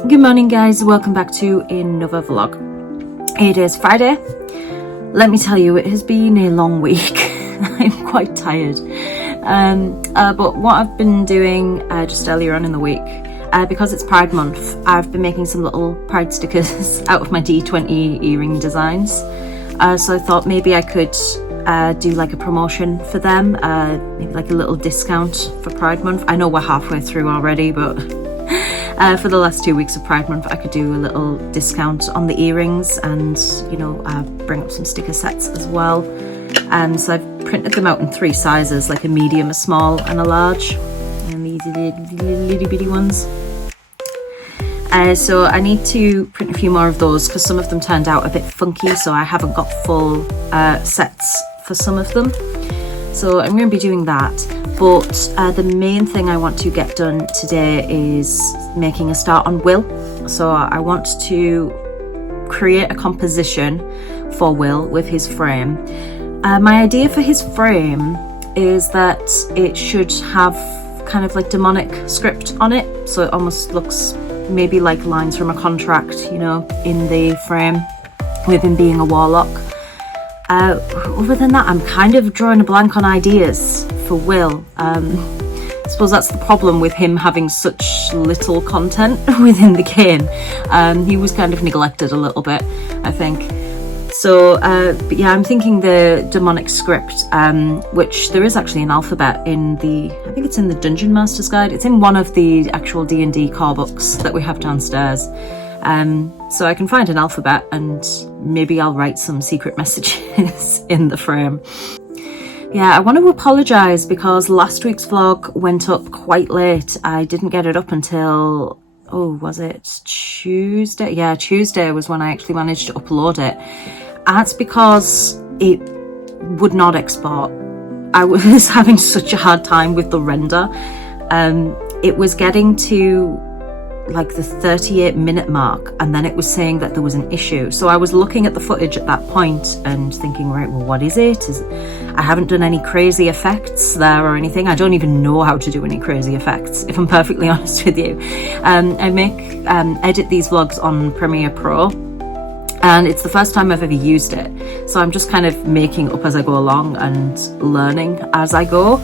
Good morning guys, welcome back to another vlog. It is Friday. Let me tell you, it has been a long week. I'm quite tired. But what I've been doing just earlier on in the week, because it's Pride Month, I've been making some little Pride stickers out of my D20 earring designs. So I thought maybe I could do like a promotion for them, maybe like a little discount for Pride Month. I know we're halfway through already, but for the last 2 weeks of Pride Month, I could do a little discount on the earrings and, you know, bring up some sticker sets as well. So I've printed them out in 3 sizes, like a medium, a small and a large. And these are the little bitty ones. So I need to print a few more of those because some of them turned out a bit funky, so I haven't got full sets for some of them. So I'm going to be doing that. But the main thing I want to get done today is making a start on Wyll. So I want to create a composition for Wyll with his frame. My idea for his frame is that it should have kind of like demonic script on it. So it almost looks maybe like lines from a contract, you know, in the frame with him being a warlock. Other than that, I'm kind of drawing a blank on ideas for Wyll. I suppose that's the problem with him having such little content within the game. He was kind of neglected a little bit, I think. So, but yeah, I'm thinking the demonic script, which there is actually an alphabet in the, I think it's in the Dungeon Master's Guide. It's in one of the actual D&D core books that we have downstairs. So I can find an alphabet and maybe I'll write some secret messages in the frame. Yeah, I want to apologise because last week's vlog went up quite late. I didn't get it up until, oh, was it Tuesday? Yeah, Tuesday was when I actually managed to upload it. That's because it would not export. I was having such a hard time with the render. It was getting to like the 38-minute mark and then it was saying that there was an issue. So I was looking at the footage at that point and thinking, right, well, what is it? I haven't done any crazy effects there or anything. I don't even know how to do any crazy effects, if I'm perfectly honest with you. I edit these vlogs on Premiere Pro, and it's the first time I've ever used it. So I'm just kind of making up as I go along and learning as I go.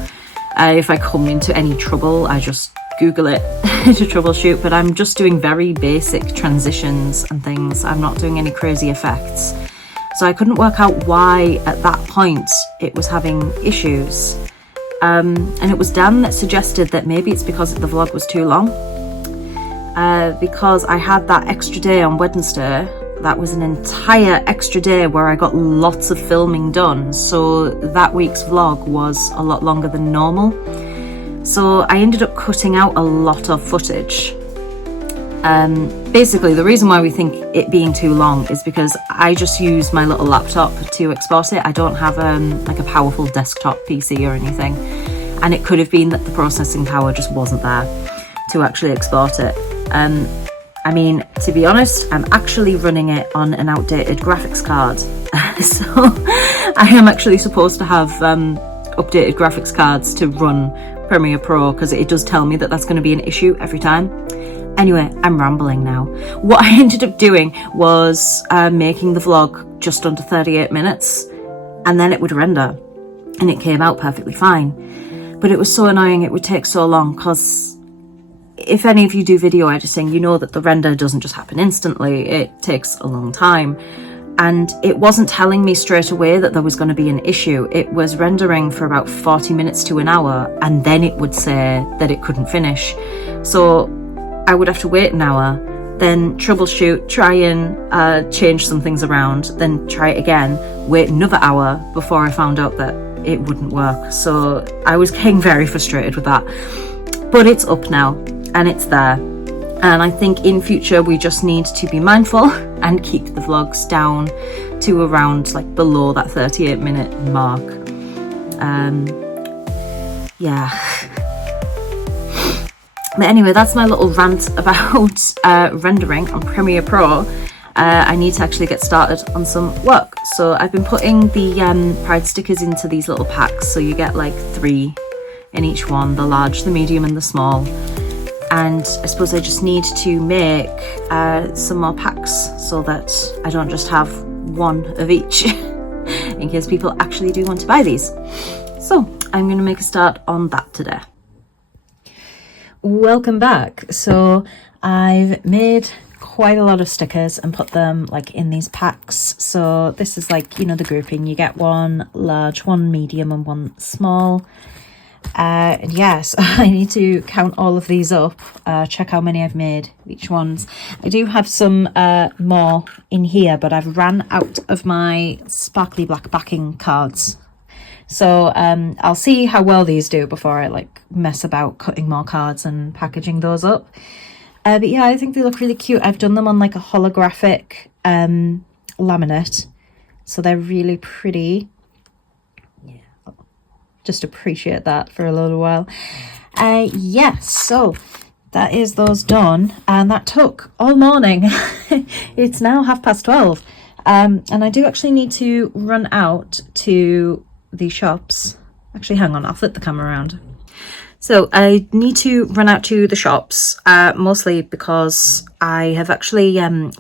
If I come into any trouble, I just Google it to troubleshoot, but I'm just doing very basic transitions and things. I'm not doing any crazy effects. So I couldn't work out why at that point it was having issues. And it was Dan that suggested that maybe it's because the vlog was too long. Because I had that extra day on Wednesday. That was an entire extra day where I got lots of filming done. So that week's vlog was a lot longer than normal. So I ended up cutting out a lot of footage. Basically, the reason why we think it being too long is because I just use my little laptop to export it. I don't have like a powerful desktop PC or anything. And it could have been that the processing power just wasn't there to actually export it. I mean, to be honest, I'm actually running it on an outdated graphics card. So I am actually supposed to have updated graphics cards to run Premiere Pro because it does tell me that that's going to be an issue every time. Anyway, I'm rambling now. What I ended up doing was making the vlog just under 38 minutes and then it would render and it came out perfectly fine. But it was so annoying, it would take so long because if any of you do video editing, you know that the render doesn't just happen instantly, it takes a long time. And it wasn't telling me straight away that there was going to be an issue. It was rendering for about 40 minutes to an hour, and then it would say that it couldn't finish. So I would have to wait an hour, then troubleshoot, try and change some things around, then try it again, wait another hour before I found out that it wouldn't work. So I was getting very frustrated with that. But it's up now, and it's there. And I think in future we just need to be mindful and keep the vlogs down to around like below that 38-minute mark. Yeah. But anyway, that's my little rant about rendering on Premiere Pro. I need to actually get started on some work. So I've been putting the Pride stickers into these little packs. So you get like 3 in each one, the large, the medium and the small. and I suppose I just need to make some more packs so that I don't just have one of each in case people actually do want to buy these. So I'm going to make a start on that today. Welcome back. So I've made quite a lot of stickers and put them like in these packs. So this is like, you know, the grouping. You get one large, one medium and one small. And yes, I need to count all of these up, check how many I've made, each one's. I do have some more in here, but I've ran out of my sparkly black backing cards. So I'll see how well these do before I like mess about cutting more cards and packaging those up. But yeah, I think they look really cute. I've done them on like a holographic laminate, so they're really pretty. Just appreciate that for a little while. Yes, so that is those done, and that took all morning. It's now 12:30, and I do actually need to run out to the shops. Actually, hang on, I'll flip the camera around. So I need to run out to the shops, mostly because I have actually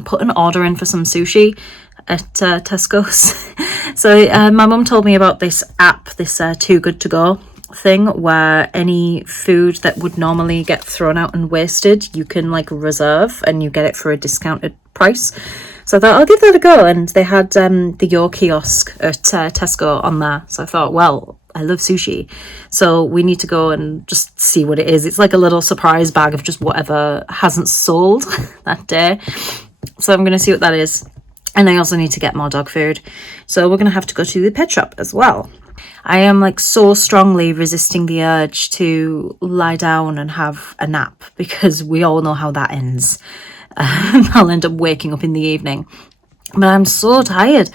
put an order in for some sushi at Tesco's. So my mum told me about this app, this Too Good To Go thing, where any food that would normally get thrown out and wasted, you can like reserve and you get it for a discounted price. So I thought I'll give that a go, and they had the Your kiosk at Tesco on there. So I thought, well, I love sushi, so we need to go and just see what it is. It's like a little surprise bag of just whatever hasn't sold that day. So I'm going to see what that is. And I also need to get more dog food. So we're going to have to go to the pet shop as well. I am like so strongly resisting the urge to lie down and have a nap, because we all know how that ends. I'll end up waking up in the evening. But I'm so tired.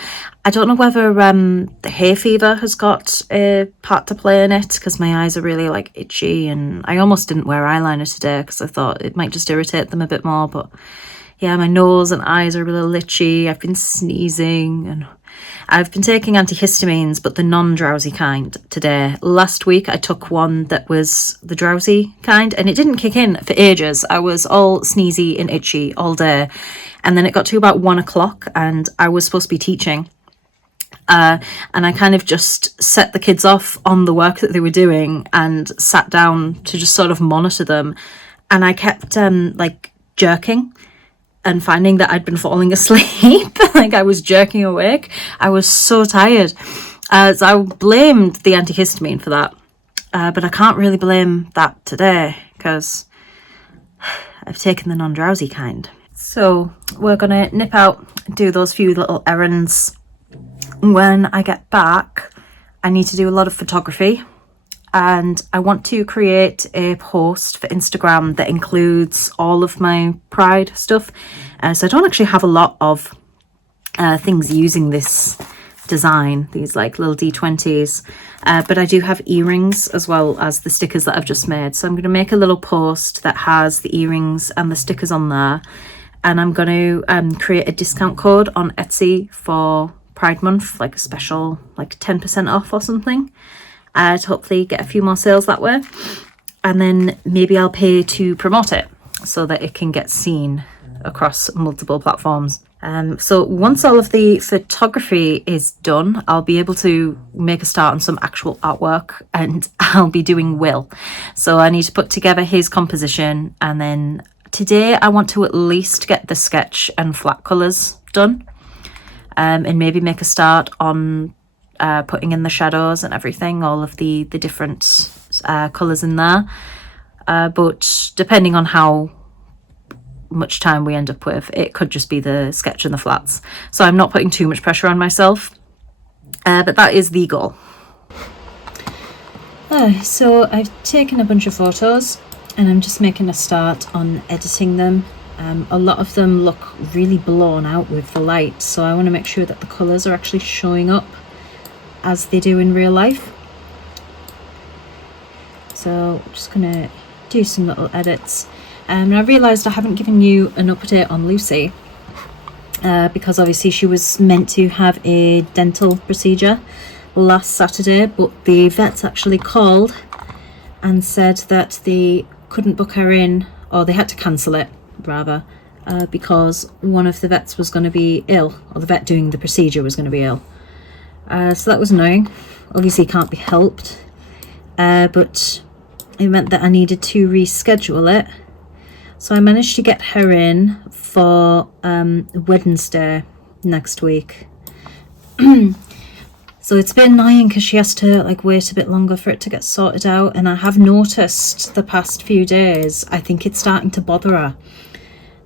I don't know whether the hay fever has got a part to play in it, because my eyes are really like itchy, and I almost didn't wear eyeliner today because I thought it might just irritate them a bit more. But yeah, my nose and eyes are a little itchy. I've been sneezing, and I've been taking antihistamines, but the non-drowsy kind today. Last week I took one that was the drowsy kind, and it didn't kick in for ages. I was all sneezy and itchy all day, and then it got to about 1 o'clock and I was supposed to be teaching. And I kind of just set the kids off on the work that they were doing and sat down to just sort of monitor them. And I kept like jerking and finding that I'd been falling asleep. Like I was jerking awake. I was so tired. So I blamed the antihistamine for that. But I can't really blame that today because I've taken the non-drowsy kind. So we're going to nip out, do those few little errands. When I get back, I need to do a lot of photography, and I want to create a post for Instagram that includes all of my Pride stuff. So I don't actually have a lot of things using this design, these like little D20s, but I do have earrings as well as the stickers that I've just made. So I'm going to make a little post that has the earrings and the stickers on there, and I'm going to create a discount code on Etsy for Pride Month, like a special like 10% off or something, to hopefully get a few more sales that way. And then maybe I'll pay to promote it so that it can get seen across multiple platforms. So once all of the photography is done, I'll be able to make a start on some actual artwork, and I'll be doing Wyll. So I need to put together his composition, and then today I want to at least get the sketch and flat colours done. And maybe make a start on putting in the shadows and everything, all of the different colours in there. But depending on how much time we end up with, it could just be the sketch and the flats. So I'm not putting too much pressure on myself, but that is the goal. So I've taken a bunch of photos and I'm just making a start on editing them. A lot of them look really blown out with the light, so I want to make sure that the colours are actually showing up as they do in real life. So I'm just going to do some little edits. And I realised I haven't given you an update on Lucy, because obviously she was meant to have a dental procedure last Saturday, but the vets actually called and said that they couldn't book her in or they had to cancel it rather, because one of the vets was going to be ill, or the vet doing the procedure was going to be ill. So that was annoying. Obviously can't be helped, but it meant that I needed to reschedule it. So I managed to get her in for Wednesday next week. So it's a bit annoying because she has to like wait a bit longer for it to get sorted out, and I have noticed the past few days I think it's starting to bother her.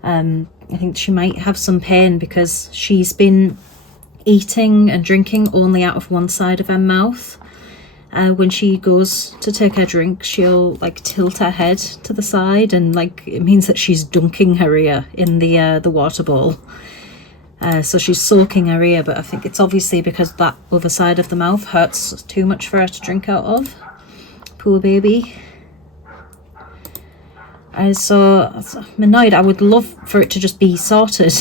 I think she might have some pain because she's been eating and drinking only out of one side of her mouth. When she goes to take her drink, she'll like tilt her head to the side, and like it means that she's dunking her ear in the water bowl. So she's soaking her ear, but I think it's obviously because that other side of the mouth hurts too much for her to drink out of. Poor baby. So I'm annoyed. I would love for it to just be sorted.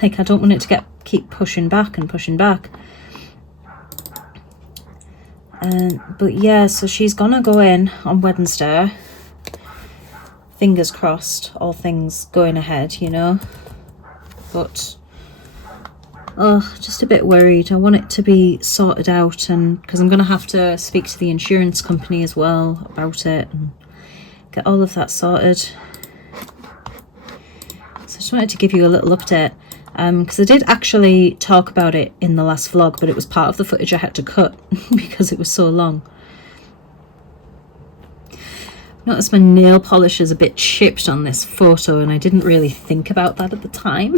Like, I don't want it to keep pushing back and pushing back. But yeah, so she's gonna go in on Wednesday. Fingers crossed, all things going ahead, you know. But just a bit worried. I want it to be sorted out, and because I'm gonna have to speak to the insurance company as well about it and get all of that sorted. So I just wanted to give you a little update, because I did actually talk about it in the last vlog, but it was part of the footage I had to cut because it was so long. Notice my nail polish is a bit chipped on this photo, and I didn't really think about that at the time.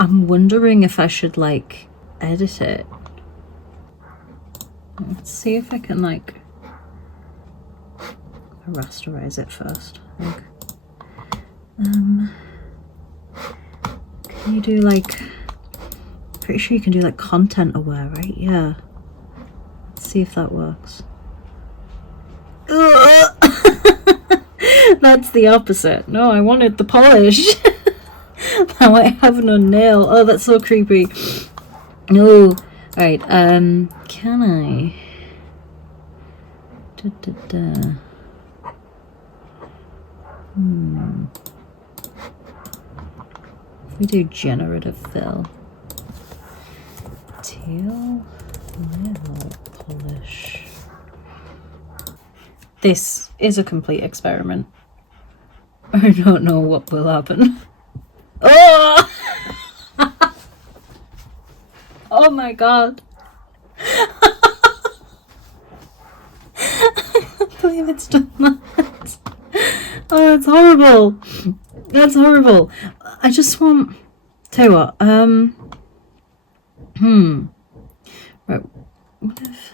I'm wondering if I should like edit it. Let's see if I can like rasterize it first. I think. Can you do like, pretty sure you can do like content aware, right? Yeah. Let's see if that works. That's the opposite. No, I wanted the polish. Now I have no nail. Oh, that's so creepy. No. Alright, can I? If we do generative fill. Teal nail polish. This is a complete experiment. I don't know what will happen. Oh! Oh my god. I can't believe it's done that. Oh, that's horrible. That's horrible. I just want... Tell you what, right, what if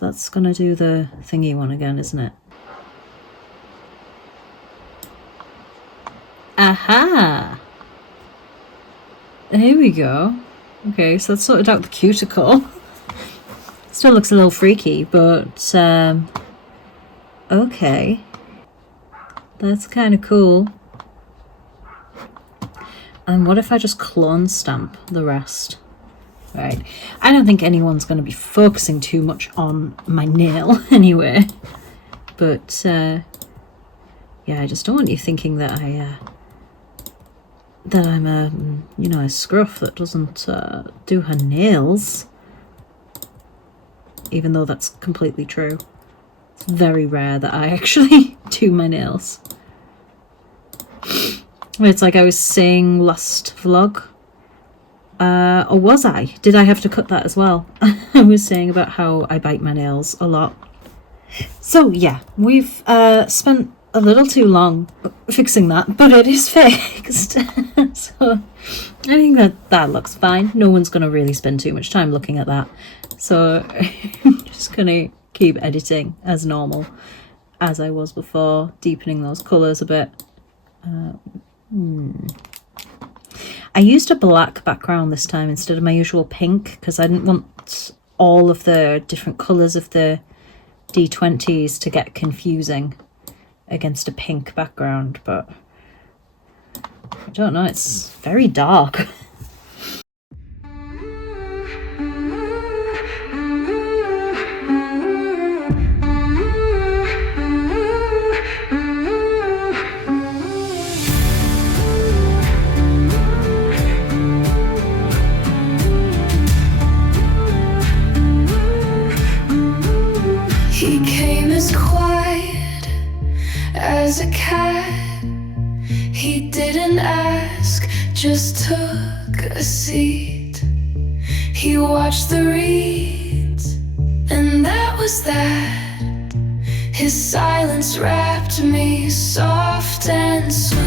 that's gonna do the thingy one again, isn't it? Aha! Here we go. Okay, so that's sorted out the cuticle. Still looks a little freaky, but okay. That's kind of cool. And what if I just clone stamp the rest? Right. I don't think anyone's going to be focusing too much on my nail anyway. But yeah, I just don't want you thinking that I'm a, you know, a scruff that doesn't do her nails. Even though that's completely true. It's very rare that I actually do my nails. It's like I was saying last vlog. Or was I? Did I have to cut that as well? I was saying about how I bite my nails a lot. So yeah, we've spent a little too long fixing that, but it is fixed. So I think that looks fine. No one's going to really spend too much time looking at that. So I'm just going to keep editing as normal as I was before, deepening those colours a bit. I used a black background this time instead of my usual pink because I didn't want all of the different colours of the D20s to get confusing against a pink background, but I don't know, it's very dark. just took a seat. He watched the reeds, and that was that. His silence wrapped me soft and sweet.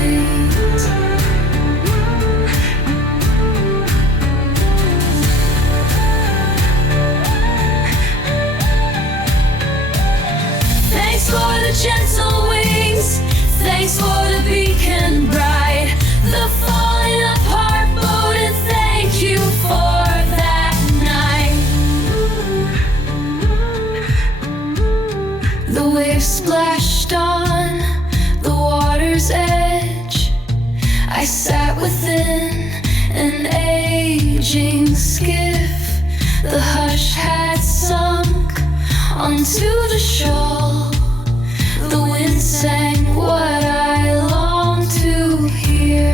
Thanks for the gentle wings, thanks for the beacon bright, the falling apart boat, and thank you for that night. The waves splashed on the water's edge. I sat within an aging skiff. The hush had sunk onto the shoal. The wind sang what I longed to hear.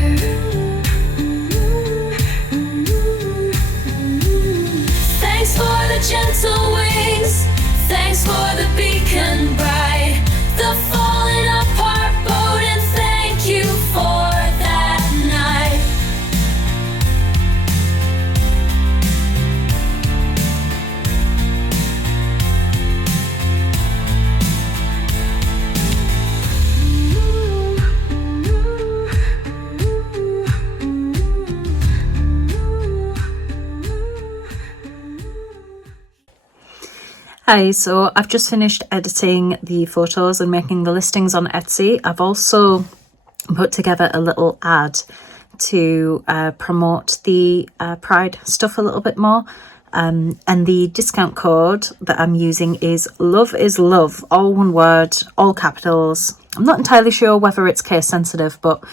Thanks for the gentle wings, thanks for the beacon bright, the falling apart boat, and thank you for that night. Hi, so I've just finished editing the photos and making the listings on Etsy. I've also put together a little ad to promote the Pride stuff a little bit more. And the discount code that I'm using is Love is Love, all one word, all capitals. I'm not entirely sure whether it's case sensitive, but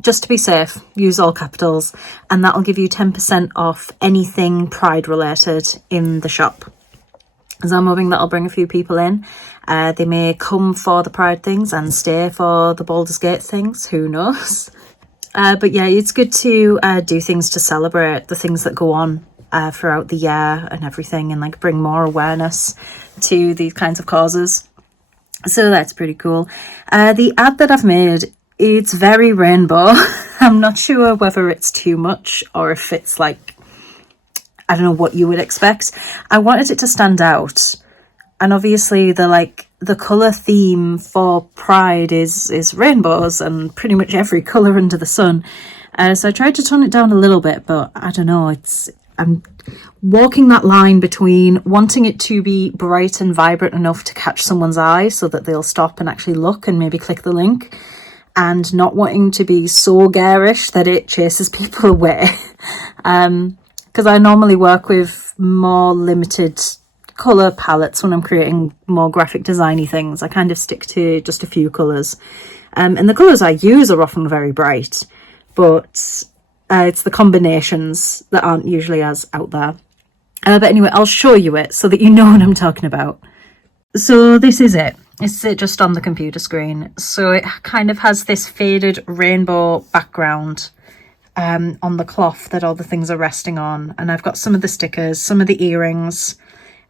just to be safe, use all capitals, and that'll give you 10% off anything Pride related in the shop. So I'm hoping that'll bring a few people in. They may come for the Pride things and stay for the Baldur's Gate things, who knows. But yeah, it's good to do things to celebrate the things that go on throughout the year and everything, and like bring more awareness to these kinds of causes. So that's pretty cool. The ad that I've made, it's very rainbow. I'm not sure whether it's too much or if it's like, I don't know what you would expect. I wanted it to stand out, and obviously the colour theme for Pride is rainbows and pretty much every colour under the sun. So I tried to tone it down a little bit, but I don't know, I'm walking that line between wanting it to be bright and vibrant enough to catch someone's eye so that they'll stop and actually look and maybe click the link, and not wanting to be so garish that it chases people away. Because I normally work with more limited colour palettes when I'm creating more graphic designy things. I kind of stick to just a few colours. And the colours I use are often very bright, but it's the combinations that aren't usually as out there. But anyway, I'll show you it so that you know what I'm talking about. So this is it. It's just on the computer screen. So it kind of has this faded rainbow background on the cloth that all the things are resting on, and I've got some of the stickers, some of the earrings,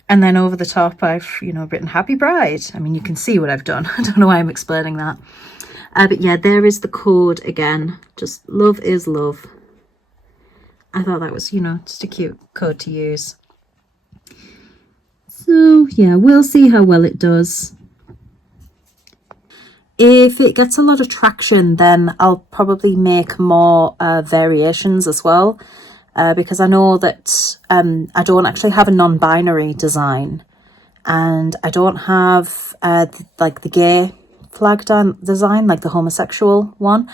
and then over the top I've written Happy Bride. I mean, you can see what I've done. I don't know why I'm explaining that, but yeah, there is the code again, just Love is Love. I thought that was just a cute code to use. So yeah, we'll see how well it does. If it gets a lot of traction, then I'll probably make more variations as well, because I know that I don't actually have a non-binary design, and I don't have the gay flag design, like the homosexual one.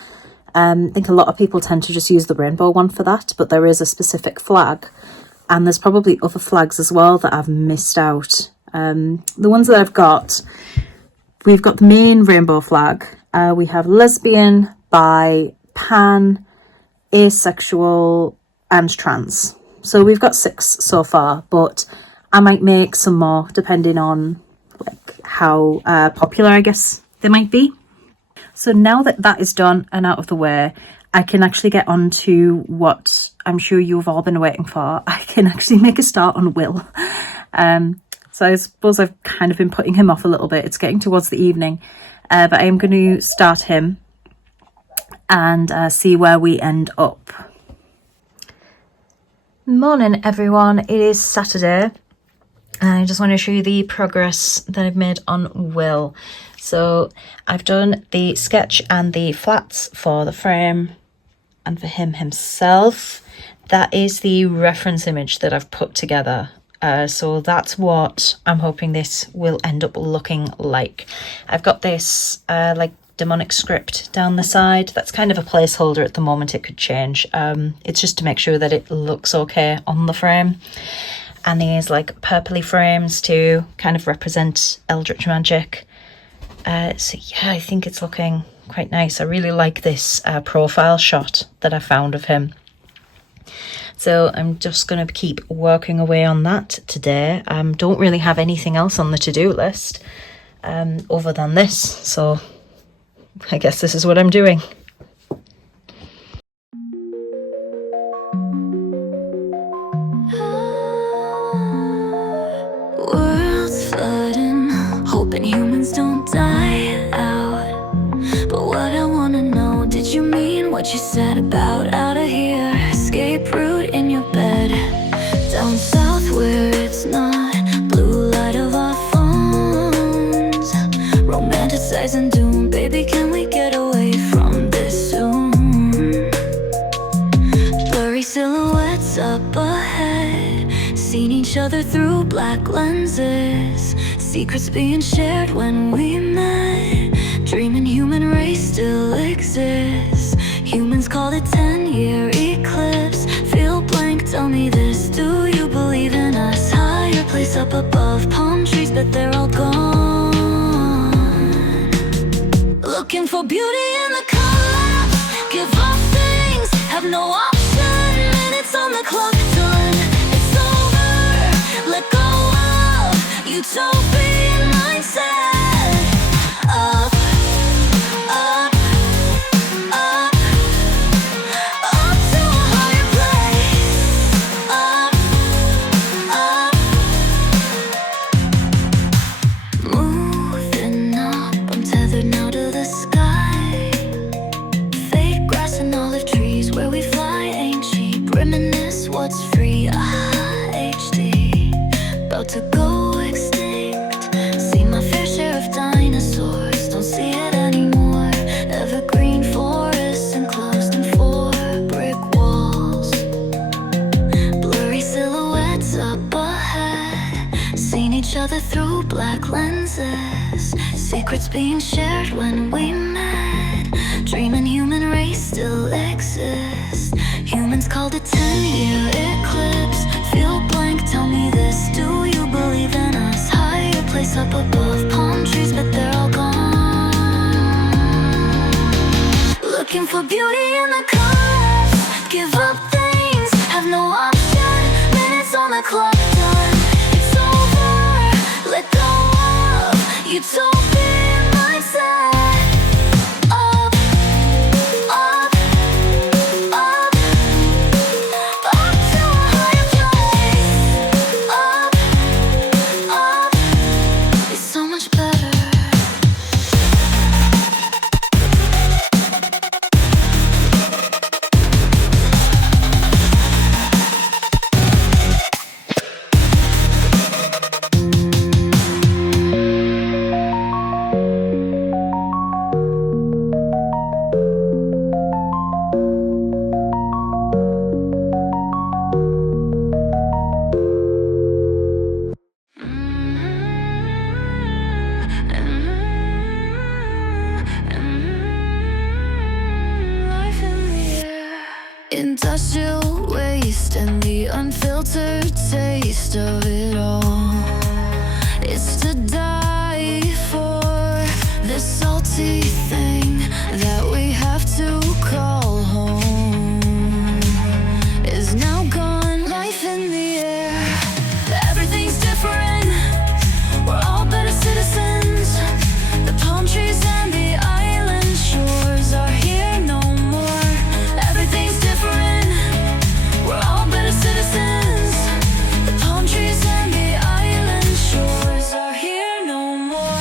I think a lot of people tend to just use the rainbow one for that, but there is a specific flag, and there's probably other flags as well that I've missed out. The ones that I've got, we've got the main rainbow flag. We have lesbian, bi, pan, asexual, and trans. So we've got 6 so far, but I might make some more depending on how popular I guess they might be. So now that that is done and out of the way, I can actually get on to what I'm sure you've all been waiting for. I can actually make a start on Wyll. So I suppose I've kind of been putting him off a little bit. It's getting towards the evening, but I am going to start him. and see where we end up. Morning everyone, it is Saturday. I just want to show you the progress that I've made on Wyll. So I've done the sketch and the flats for the frame and for him himself. That is the reference image that I've put together. So that's what I'm hoping this will end up looking like. I've got this like demonic script down the side. That's kind of a placeholder at the moment. It could change. It's just to make sure that it looks okay on the frame. And these like purpley frames to kind of represent eldritch magic. So yeah, I think it's looking quite nice. I really like this profile shot that I found of him. So I'm just going to keep working away on that today. Don't really have anything else on the to-do list other than this. So I guess this is what I'm doing. World's flooding, hoping humans don't die out. But what I wanna know, did you mean what you said about out of here? Escape route in your bed, down south where it's not blue light of our phones, romanticizing doom. Baby, can we get away from this soon? Blurry silhouettes up ahead, seen each other through black lenses, secrets being shared when we met, dreaming human race still exists. Humans called it 10-year eclipse. Feel blank, tell me this, do you believe in us? Higher place up above, palm trees but they're all gone. Looking for beauty in the collapse, give up things, have no option. Minutes on the clock, done, it's over. Let go of utopian mindset. Up, up, up, up to a higher place. Up, up, moving up, I'm tethered now to the sky. Fake grass and olive trees, where we fly ain't cheap. Reminisce what's free, HD. About to go extinct, see my fair share of dinosaurs, don't see it anymore. Evergreen forests enclosed in 4 brick walls, blurry silhouettes up ahead, seen each other through black lenses, secrets being shared when we met, dreaming human race still exists. Humans called it 10-year eclipse. Feel blank, tell me this, do you believe in us? Higher place up above, palm trees but they're all gone. Looking for beauty in the collapse, give up things, have no option. Minutes on the clock, done, it's over. Let go of utopian mindset. Up, up, up, up to a higher place. Up, up, it's so much better. Life in the air, industrial waste and the unfiltered taste of it all. It's to die for, this salty thing that we have to call home is now gone. Life in the air, everything's different, we're all better citizens. The palm trees and the island shores are here no more. Everything's different, we're all better citizens. The palm trees and the island shores are here no more.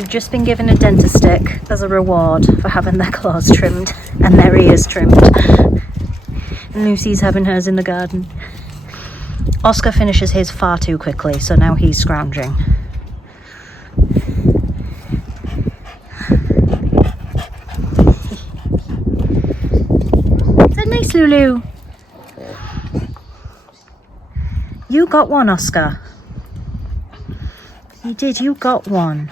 They've just been given a dentist stick as a reward for having their claws trimmed and their ears trimmed. And Lucy's having hers in the garden. Oscar finishes his far too quickly, so now he's scrounging. Is that nice, Lulu? You got one, Oscar. You did, you got one.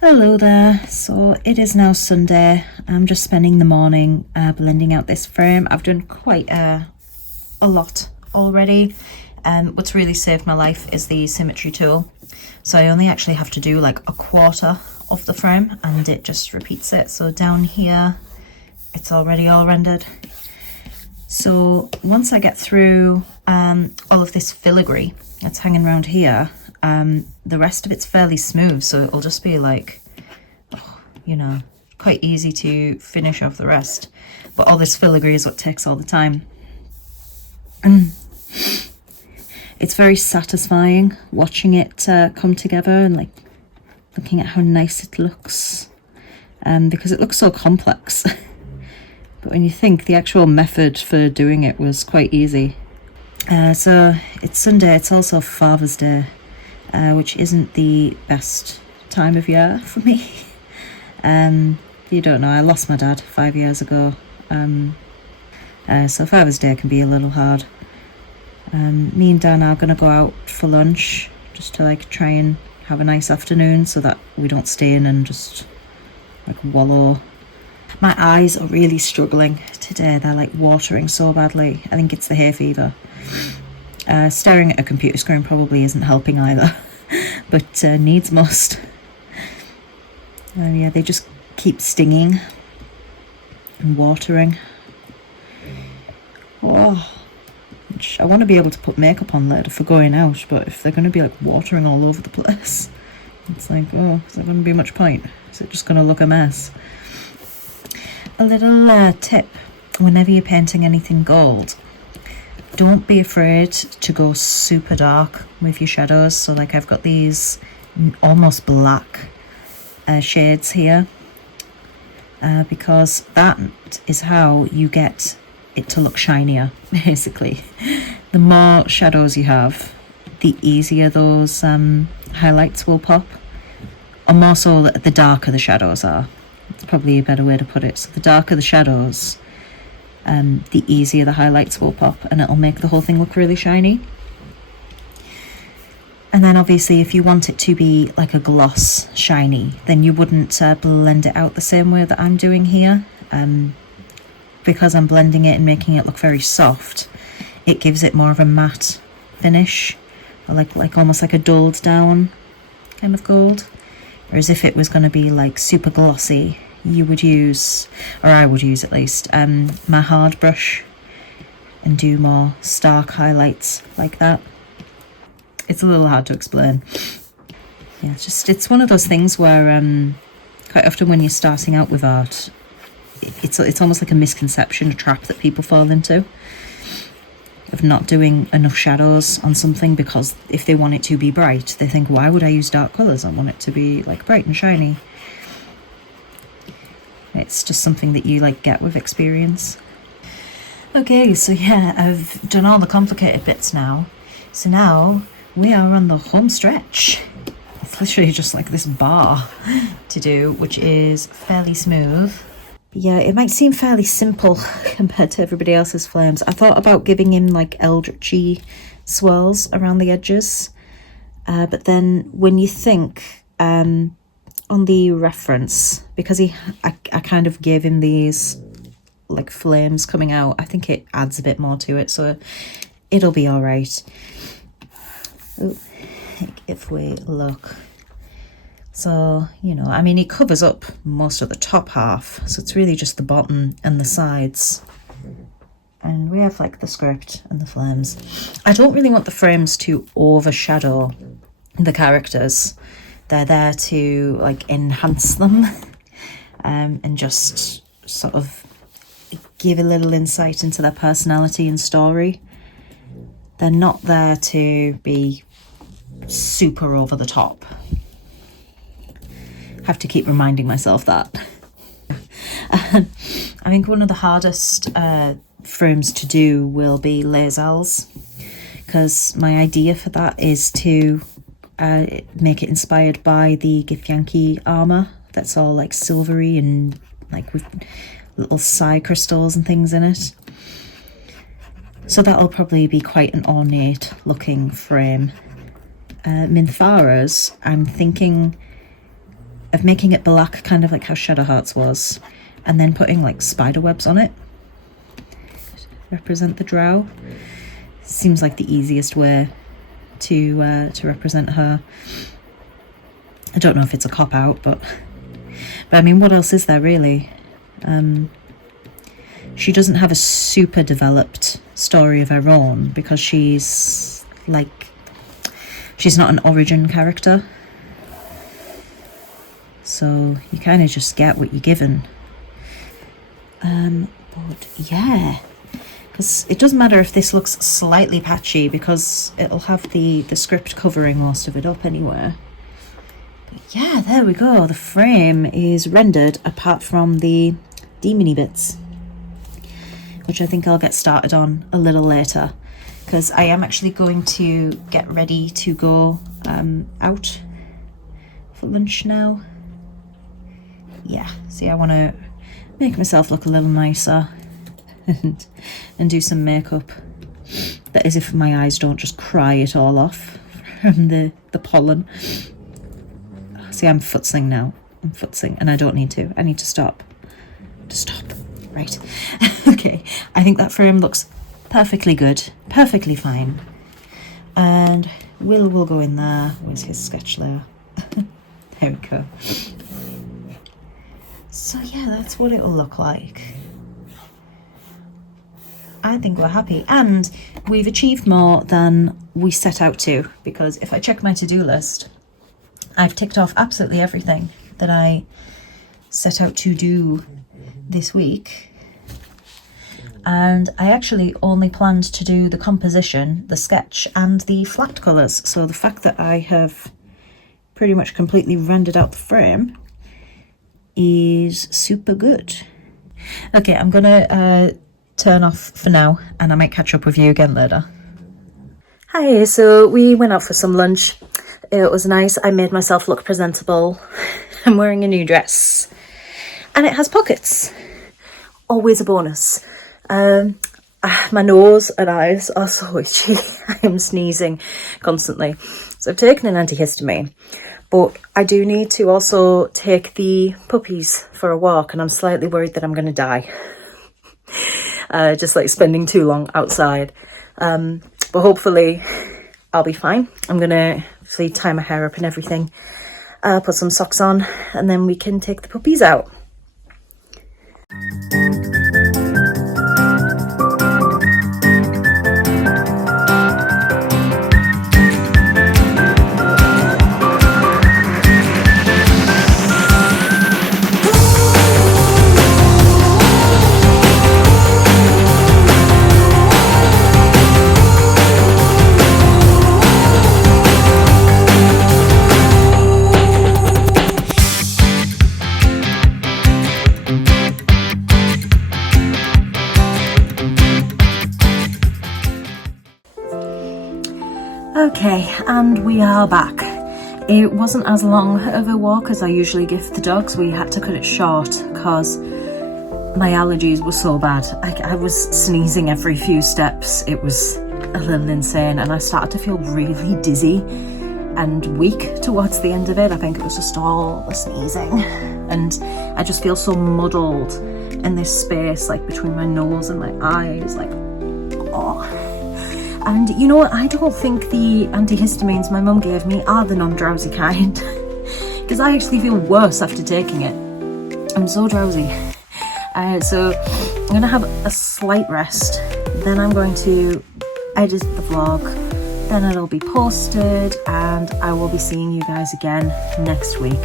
Hello there, so it is now Sunday. I'm just spending the morning blending out this frame. I've done quite a lot already. What's really saved my life is the symmetry tool. So I only actually have to do like a quarter of the frame and it just repeats it. So down here, it's already all rendered. So once I get through all of this filigree that's hanging around here, the rest of it's fairly smooth, so it'll just be like, you know, quite easy to finish off the rest. But all this filigree is what takes all the time. It's very satisfying watching it come together and like looking at how nice it looks, because it looks so complex. But when you think the actual method for doing it was quite easy. So it's Sunday, it's also Father's Day. Which isn't the best time of year for me. You don't know, I lost my dad 5 years ago. So Father's Day can be a little hard. Me and Dan are going to go out for lunch just to like try and have a nice afternoon so that we don't stay in and just like wallow. My eyes are really struggling today. They're like watering so badly. I think it's the hay fever. Staring at a computer screen probably isn't helping either, but needs must. Yeah, they just keep stinging and watering. Oh, I want to be able to put makeup on later for going out, but if they're going to be like watering all over the place, it's like, oh, is there going to be much point? Is it just going to look a mess? A little tip, whenever you're painting anything gold, don't be afraid to go super dark with your shadows. So like I've got these almost black shades here, because that is how you get it to look shinier, basically. The more shadows you have, the easier those highlights will pop. Or more so, the darker the shadows are. It's probably a better way to put it. So the darker the shadows, the easier the highlights will pop, and it'll make the whole thing look really shiny. And then obviously if you want it to be like a gloss shiny, then you wouldn't blend it out the same way that I'm doing here. Because I'm blending it and making it look very soft, it gives it more of a matte finish, or like almost like a dulled down kind of gold. Whereas if it was going to be like super glossy, you would use, or I would use at least, my hard brush and do more stark highlights like that. It's a little hard to explain. Yeah, it's one of those things where quite often when you're starting out with art, it's almost like a misconception, a trap that people fall into. of not doing enough shadows on something, because if they want it to be bright, they think, why would I use dark colours? I want it to be like bright and shiny. It's just something that you like get with experience. Okay, so yeah, I've done all the complicated bits now. So now we are on the home stretch. It's literally just like this bar to do, which is fairly smooth. Yeah, it might seem fairly simple compared to everybody else's flames. I thought about giving him like eldritchy swirls around the edges. But then when you think on the reference, because I kind of gave him these like flames coming out, I think it adds a bit more to it, so it'll be all right. Ooh, if we look, so you know, I mean, it covers up most of the top half, so it's really just the bottom and the sides, and we have like the script and the flames. I don't really want the frames to overshadow the characters. They're there to like enhance them and just sort of give a little insight into their personality and story. They're not there to be super over the top. I have to keep reminding myself that. I think one of the hardest frames to do will be Lazar's, because my idea for that is to make it inspired by the Githyanki armour that's all like silvery and like with little psi crystals and things in it. So that'll probably be quite an ornate looking frame. Minthara's, I'm thinking of making it black, kind of like how Shadowheart's was, and then putting like spider webs on it to represent the drow. Seems like the easiest way to represent her. I don't know if it's a cop out, but I mean, what else is there really? She doesn't have a super developed story of her own, because she's not an origin character, so you kind of just get what you're given. But yeah, because it doesn't matter if this looks slightly patchy, because it'll have the script covering most of it up anyway. But yeah, there we go. The frame is rendered apart from the demony bits, which I think I'll get started on a little later, because I am actually going to get ready to go out for lunch now. Yeah, see, I want to make myself look a little nicer and do some makeup. That is, if my eyes don't just cry it all off from the pollen. See, I'm futzing now. I'm futzing, and I don't need to. I need to stop. Right. Okay, I think that frame looks perfectly good, perfectly fine. And Wyll will go in there. Where's his sketch layer? There we go. So yeah, that's what it'll look like. I think we're happy, and we've achieved more than we set out to, because if I check my to-do list, I've ticked off absolutely everything that I set out to do this week. And I actually only planned to do the composition, the sketch, and the flat colours. So the fact that I have pretty much completely rendered out the frame is super good. Okay, I'm gonna turn off for now, and I might catch up with you again later. Hi, so we went out for some lunch. It was nice. I made myself look presentable. I'm wearing a new dress, and it has pockets. Always a bonus. My nose and eyes are so itchy. I am sneezing constantly. So I've taken an antihistamine, but I do need to also take the puppies for a walk, and I'm slightly worried that I'm going to die. Just like spending too long outside. But hopefully I'll be fine. I'm going to tie my hair up and everything, put some socks on, and then we can take the puppies out. Okay, and we are back. It wasn't as long of a walk as I usually give the dogs. We had to cut it short because my allergies were so bad. I was sneezing every few steps. It was a little insane, and I started to feel really dizzy and weak towards the end of it. I think it was just all the sneezing, and I just feel so muddled in this space, like between my nose and my eyes, like, oh. And you know what, I don't think the antihistamines my mum gave me are the non-drowsy kind, because I actually feel worse after taking it. I'm so drowsy. So I'm gonna have a slight rest, then I'm going to edit the vlog, then it'll be posted, and I will be seeing you guys again next week.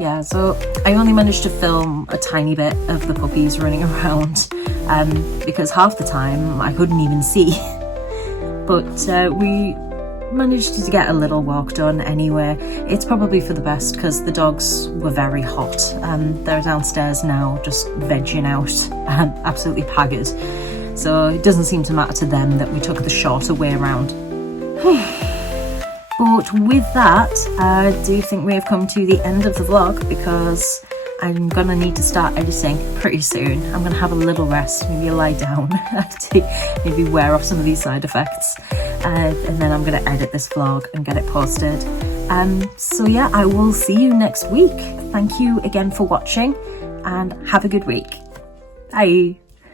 Yeah, so I only managed to film a tiny bit of the puppies running around, because half the time I couldn't even see. But we managed to get a little walk done anyway. It's probably for the best because the dogs were very hot. They're downstairs now just vegging out and absolutely haggard. So it doesn't seem to matter to them that we took the shorter way around. But with that, I do think we have come to the end of the vlog because I'm gonna need to start editing pretty soon. I'm gonna have a little rest, maybe lie down, to maybe wear off some of these side effects, and then I'm gonna edit this vlog and get it posted. So yeah, I will see you next week. Thank you again for watching, and have a good week. Bye.